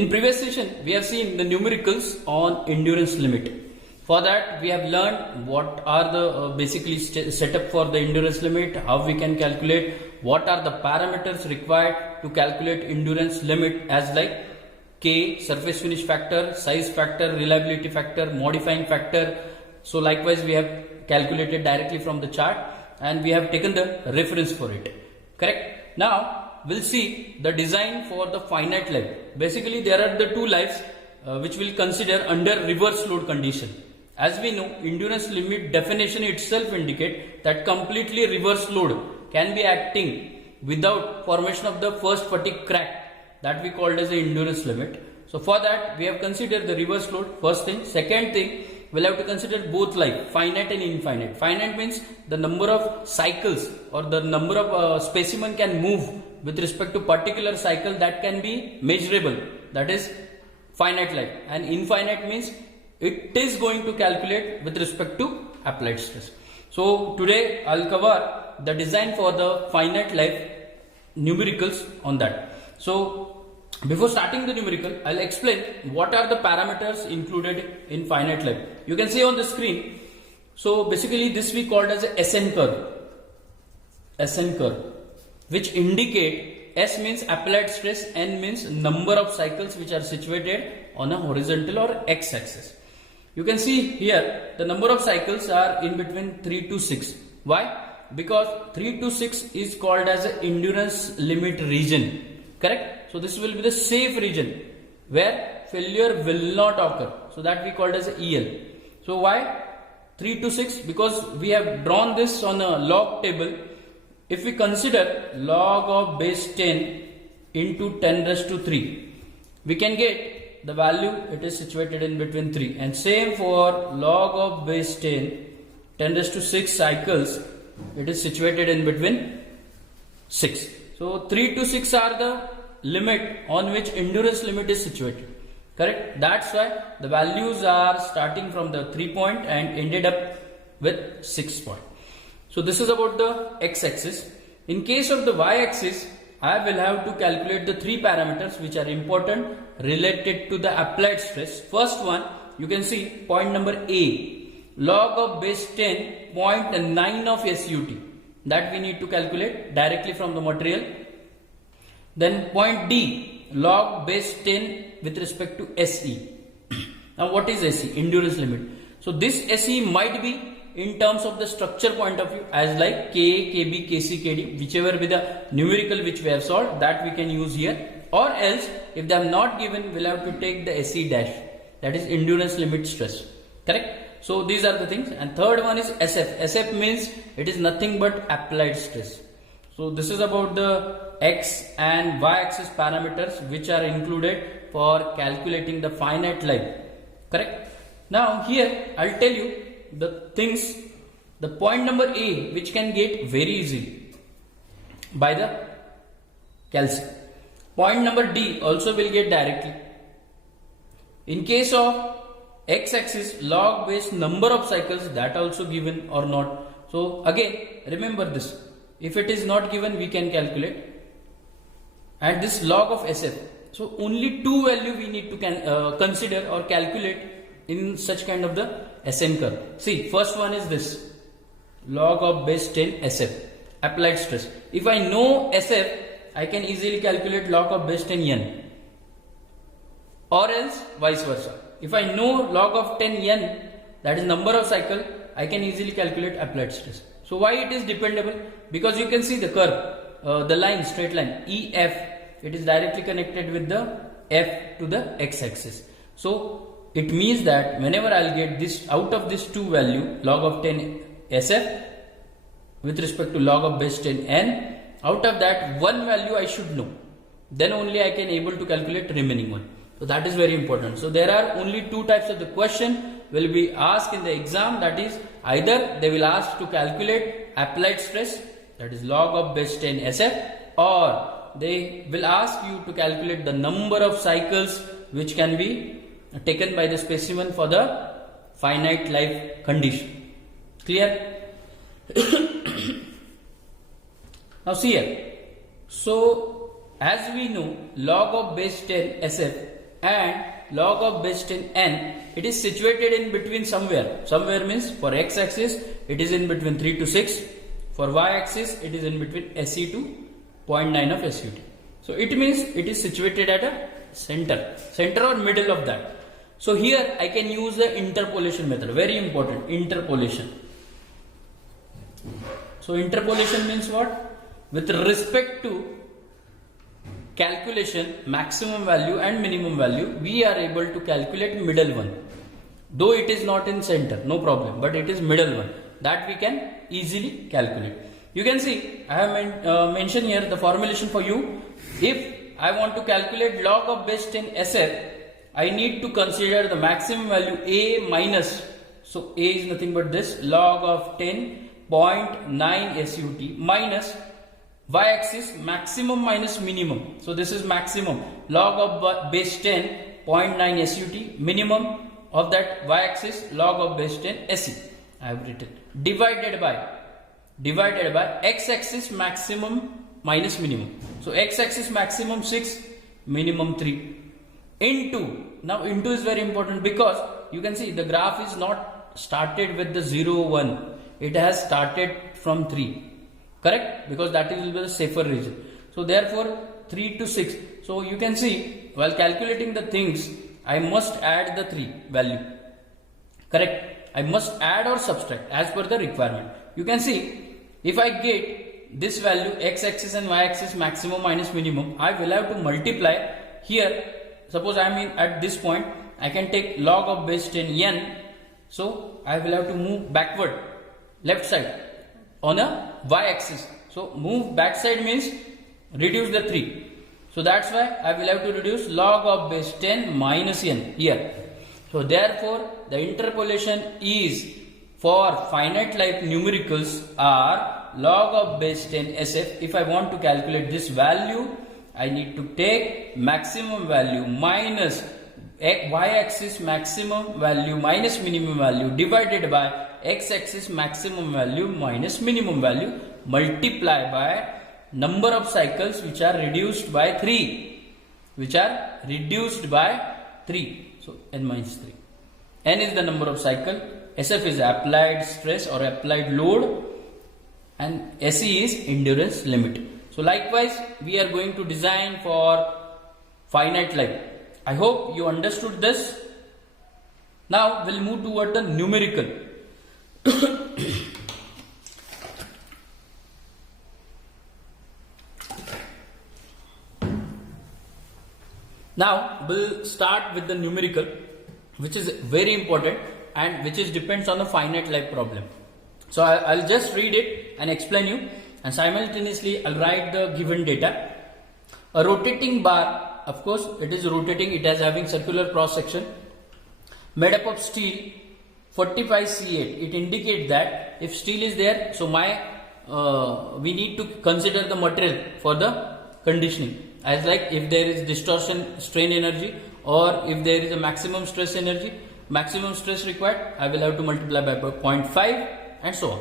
In previous session, we have seen the numericals on endurance limit. For that, we have learned what are the basically setup for the endurance limit, how we can calculate, what are the parameters required to calculate endurance limit as like K, surface finish factor, size factor, reliability factor, modifying factor. So likewise, we have calculated directly from the chart and we have taken the reference for it. Correct? Now, we'll see the design for the finite life. Basically, there are the two lives which we'll consider under reverse load condition. As we know, endurance limit definition itself indicate that completely reverse load can be acting without formation of the first fatigue crack, that we called as the endurance limit. So for that, we have considered the reverse load, first thing. Second thing, we'll have to consider both life, finite and infinite. Finite means the number of cycles or the number of specimen can move with respect to particular cycle that can be measurable, that is finite life. And infinite means it is going to calculate with respect to applied stress. So today I'll cover the design for the finite life numericals on that. So before starting the numerical, I'll explain what are the parameters included in finite life. You can see on the screen. So basically this we called as a SN curve, which indicate S means applied stress, N means number of cycles which are situated on a horizontal or X axis. You can see here the number of cycles are in between 3 to 6. Why? Because 3 to 6 is called as an endurance limit region. Correct? So this will be the safe region where failure will not occur. So that we called as EL. So why 3 to 6? Because we have drawn this on a log table. If we consider log of base 10 into 10 raised to 3, we can get the value, it is situated in between 3. And same for log of base 10 raised to 6 cycles, it is situated in between 6. So 3 to 6 are the limit on which endurance limit is situated. Correct? That's why the values are starting from the 3 point and ended up with 6 point. So this is about the x-axis. In case of the y-axis, I will have to calculate the 3 parameters which are important related to the applied stress. First one, you can see point number A, log of base 10, 0.9 of SUT. That we need to calculate directly from the material. Then point D, log base 10 with respect to SE. Now what is SE? Endurance limit. So this SE might be in terms of the structure point of view as like K, KB, KC, KD, whichever be the numerical which we have solved, that we can use here. Or else, if they are not given, we'll have to take the SE dash, that is endurance limit stress. Correct? So these are the things. And third one is SF. SF means it is nothing but applied stress. So this is about the X and Y axis parameters which are included for calculating the finite life. Correct? Now here I'll tell you the things, the point number A which can get very easily by the calcium. Point number D also will get directly. In case of x-axis, log base number of cycles, that also given or not. So again remember this, if it is not given we can calculate. And this log of SF, so only 2 value we need to consider or calculate in such kind of the SN curve. See, first one is this, log of base 10 SF, applied stress. If I know SF, I can easily calculate log of base 10 N. Or else vice versa. If I know log of 10 N, that is number of cycle, I can easily calculate applied stress. So why it is dependable? Because you can see the curve, the line, straight line, EF, it is directly connected with the F to the x-axis. So it means that whenever I'll get this out of this 2 value, log of 10 SF with respect to log of base 10 N, out of that 1 value I should know. Then only I can able to calculate remaining one. So that is very important. So there are only 2 types of the question will be asked in the exam, that is either they will ask to calculate applied stress, that is log of base 10 SF, or they will ask you to calculate the number of cycles which can be taken by the specimen for the finite life condition. Clear? Now see here. So as we know, log of base 10 SF and log of base 10 n, it is situated in between somewhere. Somewhere means for x axis it is in between 3 to 6. For y axis it is in between SE to 0.9 of SUT. So it means it is situated at a center or middle of that. So here I can use the interpolation method. Very important, interpolation. So interpolation means what? With respect to calculation maximum value and minimum value, we are able to calculate middle one. Though it is not in center, no problem, but it is middle one. That we can easily calculate. You can see I have mentioned here the formulation for you. If I want to calculate log of base 10 SF, I need to consider the maximum value A minus. So A is nothing but this log of 10.9 SUT minus y-axis maximum minus minimum. So this is maximum log of base 10.9 SUT, minimum of that y-axis log of base 10 SE. I have written divided by x-axis maximum minus minimum. So x-axis maximum 6, minimum 3 into, now into is very important because you can see the graph is not started with the 0, 1. It has started from 3. Correct? Because that will be the safer region. So therefore 3 to 6. So you can see while calculating the things, I must add the 3 value. Correct? I must add or subtract as per the requirement. You can see if I get this value x-axis and y-axis maximum minus minimum, I will have to multiply here. Suppose I am at this point, I can take log of base 10 n. So I will have to move backward, left side on a y-axis. So move back side means reduce the 3. So that's why I will have to reduce log of base 10 minus n here. So therefore the interpolation is for finite life numericals are log of base 10 SF. If I want to calculate this value, I need to take maximum value minus y-axis maximum value minus minimum value divided by x-axis maximum value minus minimum value, multiply by number of cycles which are reduced by 3. So n minus 3. N is the number of cycle, SF is applied stress or applied load, and SE is endurance limit. So likewise we are going to design for finite life. I hope you understood this. Now we'll move toward the numerical. Now we'll start with the numerical, which is very important and which is depends on the finite life problem. So I'll just read it and explain you, and simultaneously I'll write the given data. A rotating bar, of course it is rotating, it is having circular cross section made up of steel 45 C8. It indicates that if steel is there, so we need to consider the material for the conditioning, as like if there is distortion strain energy or if there is a maximum stress energy, maximum stress required, I will have to multiply by 0.5 and so on.